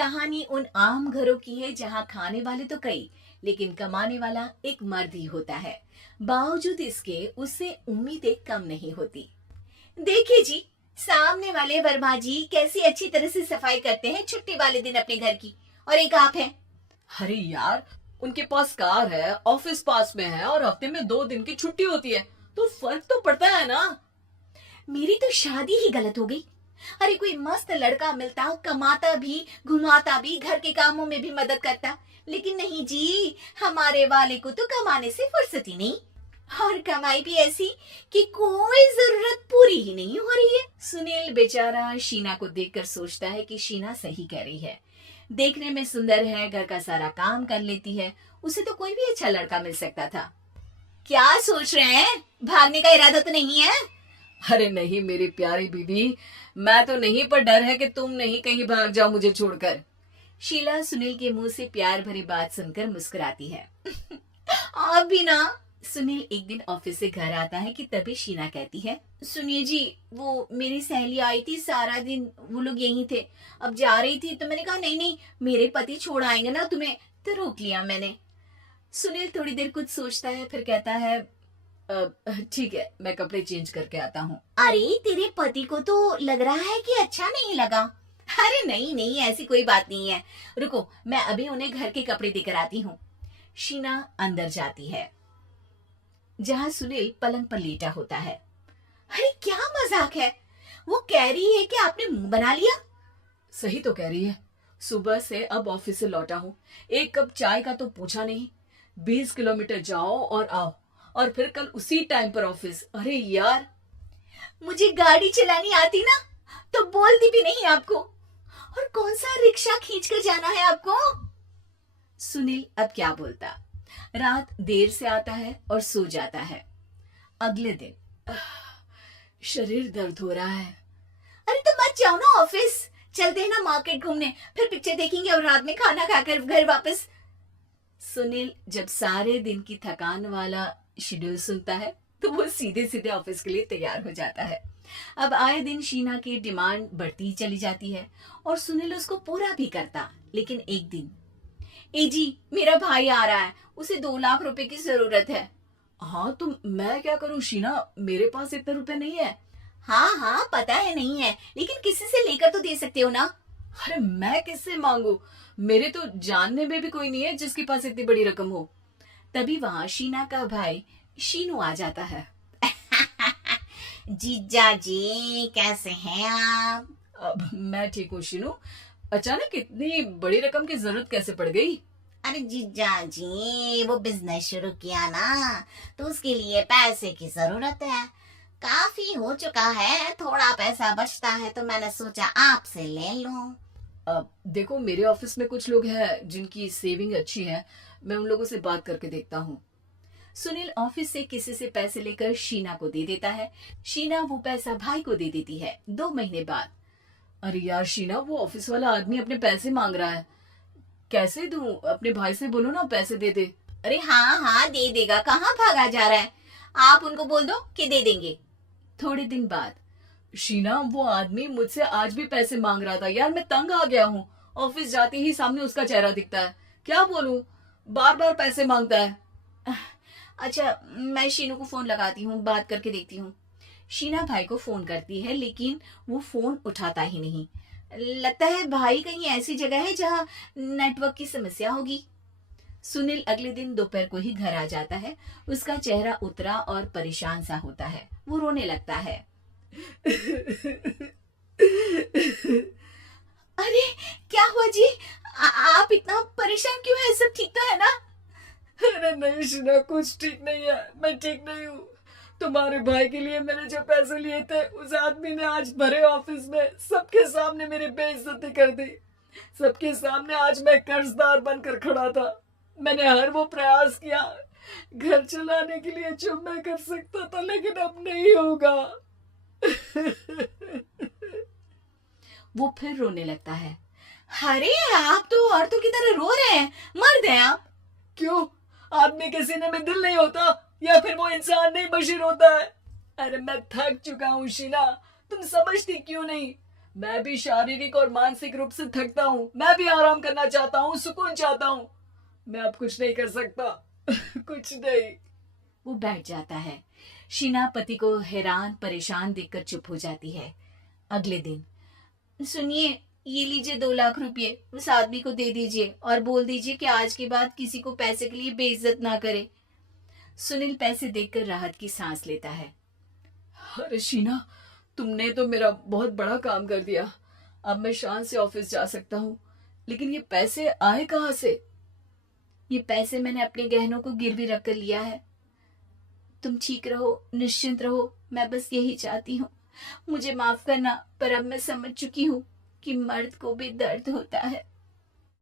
कहानी उन आम घरों की है जहाँ खाने वाले तो कई, लेकिन कमाने वाला एक मर्द ही होता है। बावजूद इसके उससे उम्मीदें कम नहीं होती। देखिए जी, सामने वाले वर्मा जी कैसी अच्छी तरह से सफाई करते हैं छुट्टी वाले दिन अपने घर की, और एक आप हैं। अरे यार, उनके पास कार है, ऑफिस पास में है और हफ्ते में 2 दिन की छुट्टी होती है, तो फर्क तो पड़ता है ना। मेरी तो शादी ही गलत हो गई। अरे कोई मस्त लड़का मिलता, कमाता भी, घुमाता भी, घर के कामों में भी मदद करता, लेकिन नहीं जी, हमारे वाले को तो कमाने से फुर्सत ही नहीं, और कमाई भी ऐसी कि कोई जरूरत पूरी ही नहीं हो रही है। सुनील बेचारा शीना को देखकर सोचता है कि शीना सही कह रही है। देखने में सुंदर है, घर का सारा काम कर लेती है, उसे तो कोई भी अच्छा लड़का मिल सकता था। क्या सोच रहे हैं? भागने का इरादा तो नहीं है? अरे नहीं मेरी प्यारी बीबी, मैं तो नहीं, पर डर है कि तुम नहीं कहीं भाग जाओ मुझे छोड़कर। शीला सुनील के मुंह से प्यार भरी बात सुनकर मुस्कुराती है। आप भी ना। सुनील एक दिन ऑफिस से घर आता है कि तभी शीना कहती है, सुनिए जी, वो मेरी सहेली आई थी, सारा दिन वो लोग यहीं थे, अब जा रही थी तो मैंने कहा नहीं नहीं, मेरे पति छोड़ आएंगे ना तुम्हें, तो रोक लिया मैंने। सुनील थोड़ी देर कुछ सोचता है, फिर कहता है, ठीक है, मैं कपड़े चेंज करके आता हूँ। अरे तेरे पति को तो लग रहा है कि अच्छा नहीं लगा। अरे नहीं नहीं, ऐसी कोई बात नहीं है, रुको मैं अभी उन्हें घर के कपड़े देकर आती हूँ। शीना अंदर जाती है जहाँ सुनील पलंग पर लेटा होता है। अरे क्या मजाक है, वो कह रही है कि आपने मुंह बना लिया। सही तो कह रही है, सुबह से अब ऑफिस से लौटा हूँ, एक कप चाय का तो पूछा नहीं, 20 किलोमीटर जाओ और आओ, और फिर कल उसी टाइम पर ऑफिस। अरे यार, मुझे गाड़ी चलानी आती ना तो बोलती भी नहीं आपको, और कौन सा रिक्शा खींच कर जाना है आपको। सुनील अब क्या बोलता। रात देर से आता है और सो जाता है। अगले दिन शरीर दर्द हो रहा है। अरे तो मत जाओ ना ऑफिस, चलते हैं ना मार्केट घूमने, फिर पिक्चर देखेंगे और रात में खाना खाकर घर वापस। सुनील जब सारे दिन की थकान वाला शेड्यूल सुनता है तो वो सीधे सीधे ऑफिस के लिए तैयार हो जाता है। अब आए दिन शीना की डिमांड बढ़ती चली जाती है और सुनील उसको पूरा भी करता, लेकिन एक दिन, ए जी मेरा भाई आ रहा है, उसे 2 लाख रुपए की जरूरत है। हाँ तो मैं क्या करूँ शीना, मेरे पास इतने रुपए नहीं है। हाँ हाँ पता है नहीं है, लेकिन किसी से लेकर तो दे सकते हो ना। अरे मैं किससे मांगू, मेरे तो जानने में भी कोई नहीं है जिसके पास इतनी बड़ी रकम हो। तभी वहां शीना का भाई शीनू आ जाता है। जीजा जी कैसे हैं आप? अब मैं ठीक हूँ शीनू, अचानक इतनी बड़ी रकम की जरूरत कैसे पड़ गई? अरे जीजा जी, वो बिजनेस शुरू किया ना, तो उसके लिए पैसे की जरूरत है, काफी हो चुका है, थोड़ा पैसा बचता है तो मैंने सोचा आपसे ले लूं। अब देखो, मेरे ऑफिस में कुछ लोग हैं जिनकी सेविंग अच्छी है, मैं उन लोगों से बात करके देखता हूँ। सुनील ऑफिस से किसी से पैसे लेकर शीना को दे देता है। शीना वो पैसा भाई को दे देती है 2 महीने बाद। अरे यार शीना, वो ऑफिस वाला आदमी अपने पैसे मांग रहा है, कैसे दूं? अपने भाई से बोलो ना पैसे दे दे। अरे हाँ हाँ दे देगा, कहाँ भागा जा रहा है, आप उनको बोल दो कि दे देंगे। थोड़े दिन बाद, शीना, वो आदमी मुझसे आज भी पैसे मांग रहा था यार, मैं तंग आ गया हूँ, ऑफिस जाते ही सामने उसका चेहरा दिखता है, क्या बोलूं, बार बार पैसे मांगता है। अच्छा मैं शीनू को फोन लगाती हूँ, बात करके देखती हूँ। शीना भाई को फोन करती है, लेकिन वो फोन उठाता ही नहीं। लगता है भाई कहीं ऐसी जगह है जहाँ नेटवर्क की समस्या होगी। सुनील अगले दिन दोपहर को ही घर आ जाता है। उसका चेहरा उतरा और परेशान सा होता है, वो रोने लगता है। अरे क्या हुआ जी, आप इतना परेशान क्यों है, सब ठीक तो है ना? अरे नहीं शीना, कुछ ठीक नहीं है, मैं ठीक नहीं हूँ। तुम्हारे भाई के लिए मैंने जो पैसे लिए थे, उस आदमी ने आज भरे ऑफिस में सबके सामने मेरी बेइज्जती कर दी। सबके सामने आज मैं कर्जदार बनकर खड़ा था। मैंने हर वो प्रयास किया घर चलाने के लिए जो मैं कर सकता था, लेकिन अब नहीं होगा। वो फिर रोने लगता है। अरे आप तो औरतों की तरह रो रहे हैं, मर्द हैं आप। क्यों, आदमी के सीने में दिल नहीं होता, या फिर वो इंसान नहीं बशीर होता है? अरे मैं थक चुका हूँ शीना, तुम समझती क्यों नहीं? मैं भी शारीरिक और मानसिक रूप से थकता हूँ, मैं भी आराम करना चाहता हूँ, सुकून चाहता हूँ। मैं अब कुछ नहीं कर सकता। कुछ नहीं। वो बैठ जाता है। शीना पति को हैरान परेशान देखकर चुप हो जाती है। अगले दिन, सुनिए, ये लीजिए 2 लाख रुपए, उस आदमी को दे दीजिए और बोल दीजिए कि आज के बाद किसी को पैसे के लिए बेइज्जत ना करे। सुनील पैसे देखकर राहत की सांस लेता है। अरे शीना, तुमने तो मेरा बहुत बड़ा काम कर दिया। अब मैं शान से ऑफिस जा सकता हूँ, लेकिन ये पैसे आए कहाँ से? ये पैसे मैंने अपने गहनों को गिरवी रख कर लिया है। तुम ठीक रहो, निश्चिंत रहो, मैं बस यही चाहती हूँ। मुझे माफ करना, पर अब मैं समझ चुकी हूँ कि मर्द को भी दर्द होता है।